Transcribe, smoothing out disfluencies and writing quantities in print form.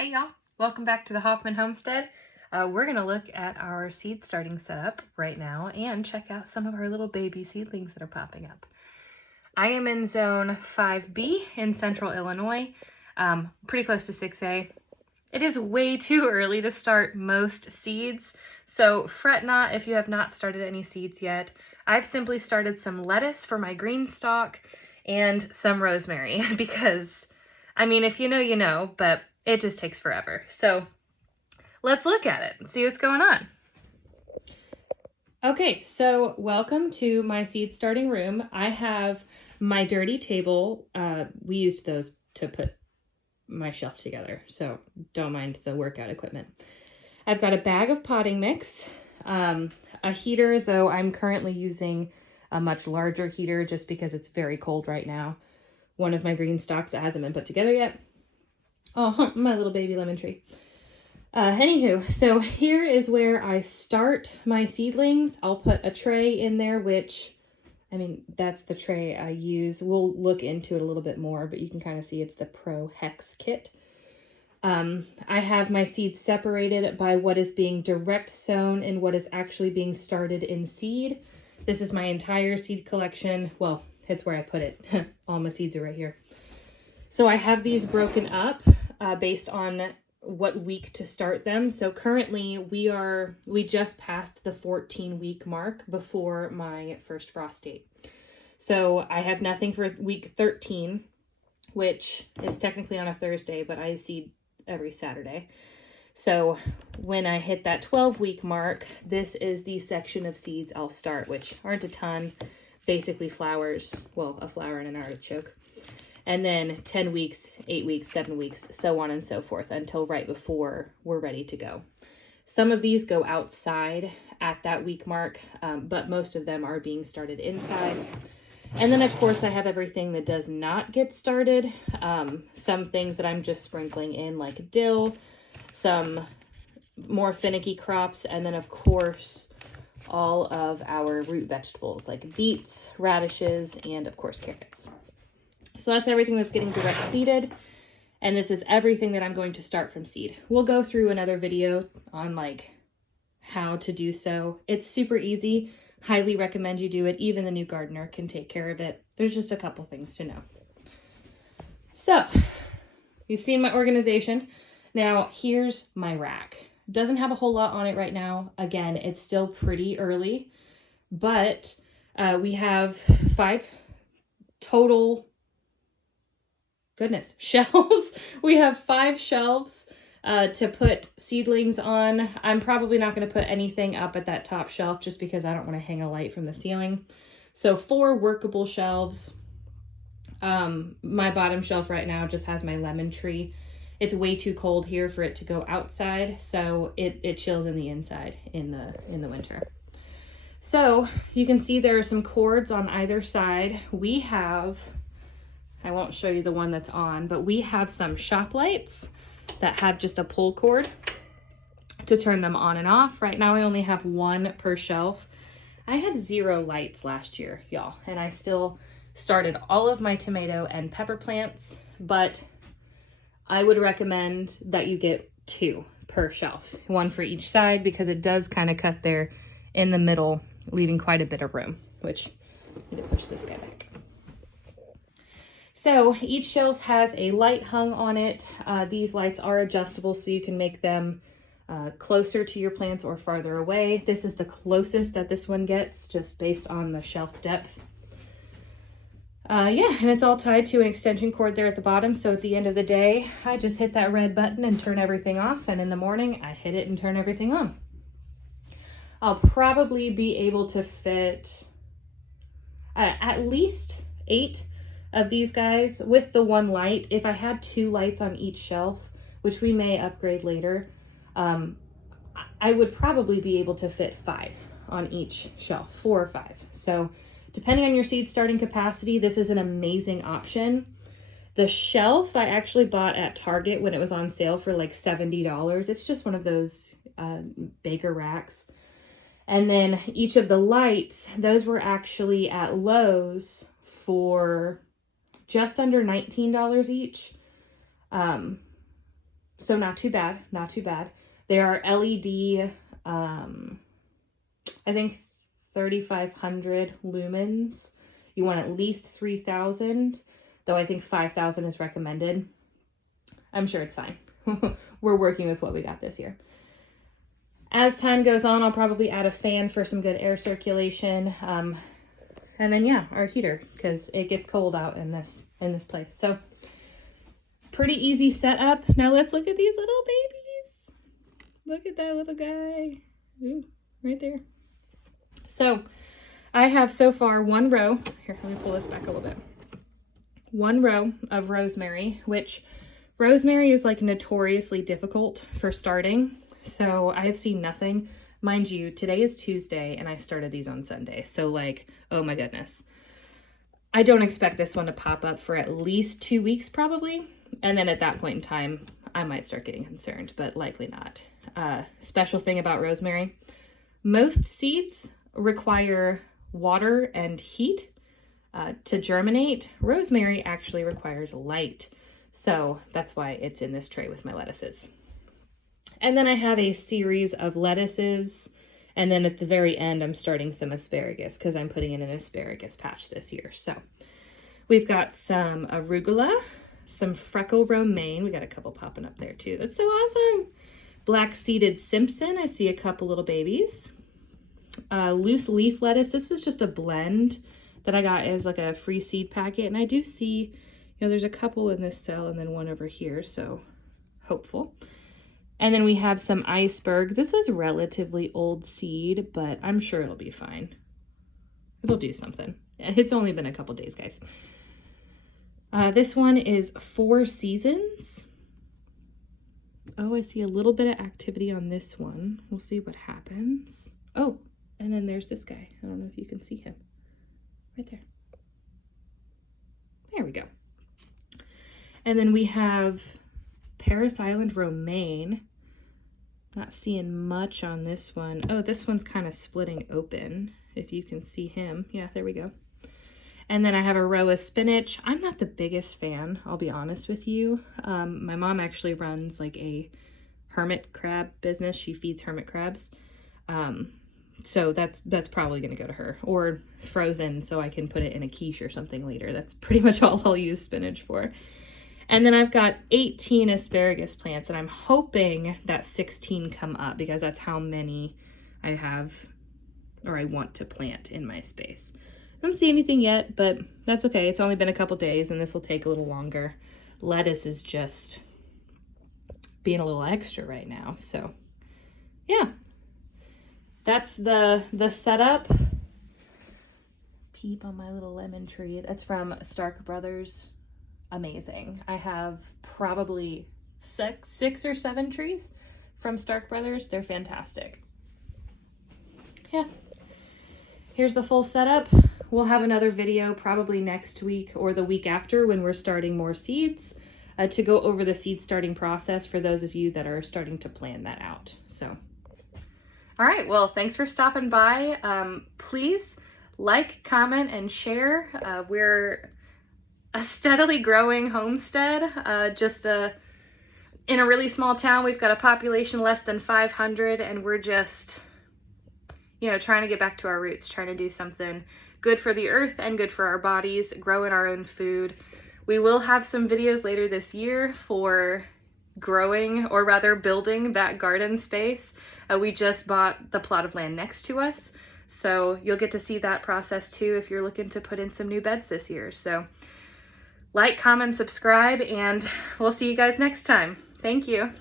Hey y'all, welcome back to the Hoffmann Homestead. We're going to look at our seed starting setup right now and check out some of our little baby seedlings that are popping up. I am in zone 5B in central Illinois, pretty close to 6A. It is way too early to start most seeds, so fret not if you have not started any seeds yet. I've simply started some lettuce for my green stalk and some rosemary because, I mean, if you know, you know, but it just takes forever. So let's look at it and see what's going on. Okay, so welcome to my seed starting room. I have my dirty table. We used those to put my shelf together, so don't mind the workout equipment. I've got a bag of potting mix, a heater, though I'm currently using a much larger heater just because it's very cold right now. One of my green stalks that hasn't been put together yet. Oh, my little baby lemon tree. Anywho, so here is where I start my seedlings. I'll put a tray in there, which, I mean, that's the tray I use. We'll look into it a little bit more, but you can kind of see it's the Pro Hex kit. I have my seeds separated by what is being direct sown and what is actually being started in seed. This is my entire seed collection. Well, it's where I put it. All my seeds are right here. So I have these broken up based on what week to start them. So currently we just passed the 14-week mark before my first frost date. So I have nothing for week 13, which is technically on a Thursday, but I seed every Saturday. So when I hit that 12-week mark, this is the section of seeds I'll start, which aren't a ton, basically flowers, well, a flower and an artichoke. And then 10 weeks, 8 weeks, 7 weeks, so on and so forth until right before we're ready to go. Some of these go outside at that week mark, but most of them are being started inside. And then, of course, I have everything that does not get started. Some things that I'm just sprinkling in, like dill, some more finicky crops, and then, of course, all of our root vegetables like beets, radishes, and, of course, carrots. So that's everything that's getting direct seeded. And this is everything that I'm going to start from seed. We'll go through another video on like how to do so. It's super easy. Highly recommend you do it. Even the new gardener can take care of it. There's just a couple things to know. So you've seen my organization. Now here's my rack. Doesn't have a whole lot on it right now. Again, it's still pretty early, but we have 5 total shelves. We have 5 shelves to put seedlings on. I'm probably not going to put anything up at that top shelf just because I don't want to hang a light from the ceiling. So 4 workable shelves. My bottom shelf right now just has my lemon tree. It's way too cold here for it to go outside, so it chills in the inside in the winter. So you can see there are some cords on either side. We have, I won't show you the one that's on, but we have some shop lights that have just a pull cord to turn them on and off. Right now I only have 1 per shelf. I had 0 lights last year, y'all, and I still started all of my tomato and pepper plants, but I would recommend that you get 2 per shelf, 1 for each side, because it does kind of cut there in the middle, leaving quite a bit of room, which I need to push this guy back. So each shelf has a light hung on it. These lights are adjustable so you can make them closer to your plants or farther away. This is the closest that this one gets just based on the shelf depth. Yeah, and it's all tied to an extension cord there at the bottom. So at the end of the day, I just hit that red button and turn everything off. And in the morning, I hit it and turn everything on. I'll probably be able to fit at least 8 of these guys with the 1 light. If I had 2 lights on each shelf, which we may upgrade later, I would probably be able to fit 5 on each shelf, 4 or 5. So depending on your seed starting capacity, this is an amazing option. The shelf I actually bought at Target when it was on sale for like $70. It's just one of those Baker racks. And then each of the lights, those were actually at Lowe's for just under $19 each. So not too bad, not too bad. They are LED, I think 3,500 lumens. You want at least 3,000, though I think 5,000 is recommended. I'm sure it's fine. We're working with what we got this year. As time goes on, I'll probably add a fan for some good air circulation. And then, yeah, our heater, because it gets cold out in this place. So pretty easy setup. Now let's look at these little babies. Look at that little guy. Ooh, right there. So I have so far one row. Here, let me pull this back a little bit. One row of rosemary, which rosemary is like notoriously difficult for starting. So I have seen nothing. Mind you, today is Tuesday and I started these on Sunday. So like, oh my goodness. I don't expect this one to pop up for at least 2 weeks probably. And then at that point in time, I might start getting concerned, but likely not. Special thing about rosemary, most seeds require water and heat to germinate. Rosemary actually requires light. So that's why it's in this tray with my lettuces. And then I have a series of lettuces. And then at the very end, I'm starting some asparagus because I'm putting in an asparagus patch this year. So we've got some arugula, some freckle romaine. We got a couple popping up there too. That's so awesome. Black seeded Simpson. I see a couple little babies. Loose leaf lettuce. This was just a blend that I got as like a free seed packet. And I do see, there's a couple in this cell and then one over here. So hopeful. And then we have some iceberg. This was relatively old seed, but I'm sure it'll be fine. It'll do something. It's only been a couple days, guys. This one is 4 Seasons. Oh, I see a little bit of activity on this one. We'll see what happens. Oh, and then there's this guy. I don't know if you can see him. Right there. There we go. And then we have Paris Island romaine. Not seeing much on this one. Oh, this one's kind of splitting open, if you can see him. Yeah, there we go. And then I have a row of spinach. I'm not the biggest fan, I'll be honest with you. My mom actually runs like a hermit crab business. She feeds hermit crabs. So that's probably gonna go to her, or frozen so I can put it in a quiche or something later. That's pretty much all I'll use spinach for. And then I've got 18 asparagus plants, and I'm hoping that 16 come up because that's how many I have, or I want to plant in my space. I don't see anything yet, but that's okay. It's only been a couple days and this will take a little longer. Lettuce is just being a little extra right now. So yeah, that's the setup. Peep on my little lemon tree. That's from Stark Brothers. Amazing. I have probably 6 or 7 trees from Stark Brothers. They're fantastic. Yeah. Here's the full setup. We'll have another video probably next week or the week after when we're starting more seeds to go over the seed starting process for those of you that are starting to plan that out. So, all right. Well, thanks for stopping by. Please like, comment, and share. We're a steadily growing homestead, in a really small town. We've got a population less than 500 and we're just, trying to get back to our roots, trying to do something good for the earth and good for our bodies, growing our own food. We will have some videos later this year for growing, or rather building, that garden space. We just bought the plot of land next to us, so you'll get to see that process too if you're looking to put in some new beds this year. So like, comment, subscribe, and we'll see you guys next time. Thank you.